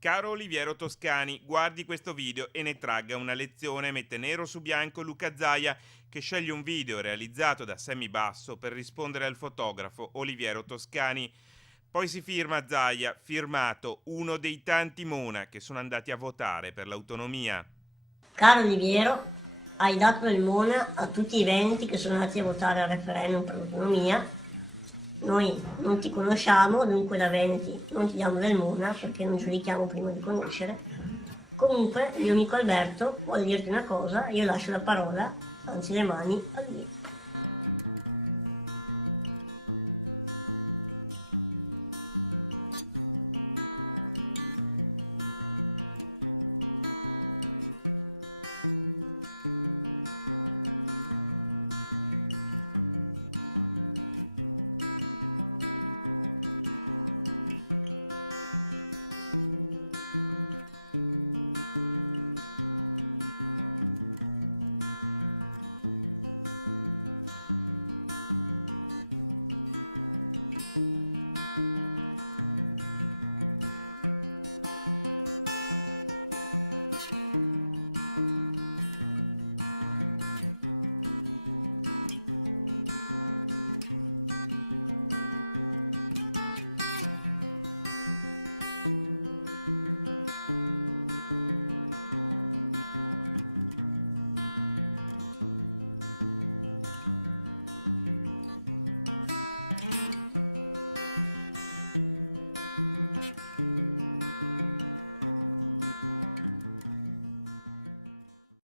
Caro Oliviero Toscani, guardi questo video e ne tragga una lezione. Mette nero su bianco Luca Zaia, che sceglie un video realizzato da Sammy Basso per rispondere al fotografo Oliviero Toscani. Poi si firma Zaia, firmato uno dei tanti Mona che sono andati a votare per l'autonomia. Caro Oliviero, hai dato del Mona a tutti i veneti che sono andati a votare al referendum per l'autonomia. Noi non ti conosciamo, dunque da veneti non ti diamo del Mona perché non giudichiamo prima di conoscere. Comunque, mio amico Alberto, voglio dirti una cosa, io lascio la parola, anzi le mani, a lui.